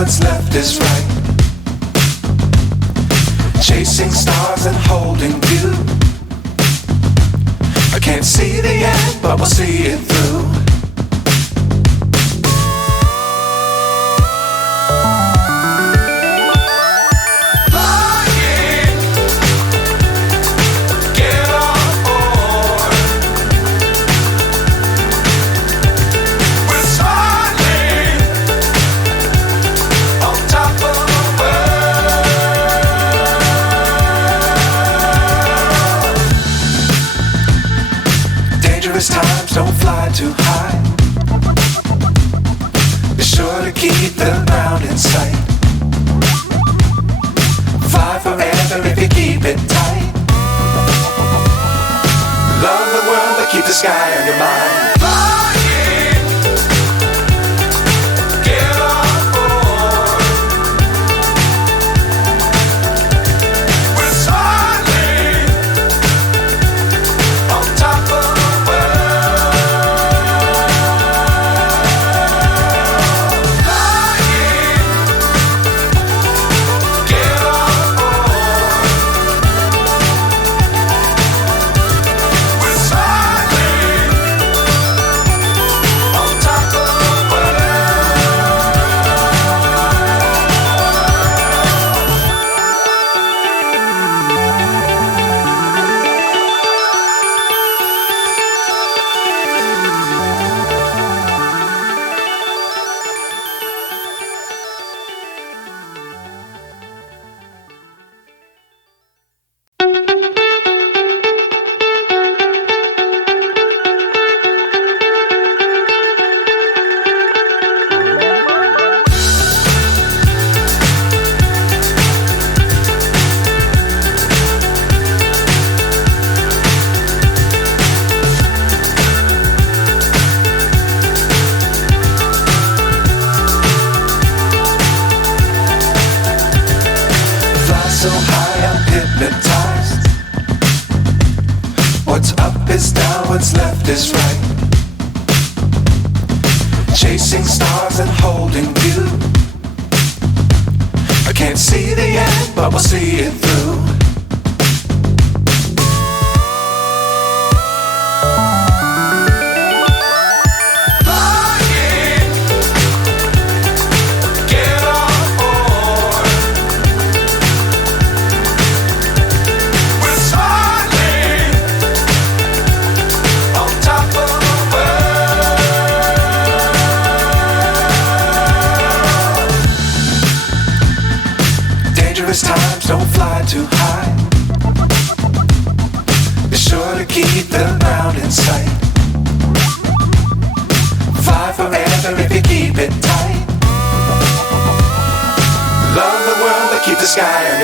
what's left is right. Chasing stars and holding you. I can't see the end, but we'll see it through. Times don't fly too high. Be sure to keep the ground in sight. Fly forever if you keep it tight. Love the world but keep the sky on your mind. So high I'm hypnotized. What's up is down, what's left is right. Chasing stars and holding you. I can't see the end, but we'll see it through. Times don't fly too high. Be sure to keep the ground in sight. Fly forever if you keep it tight. Love the world but keep the sky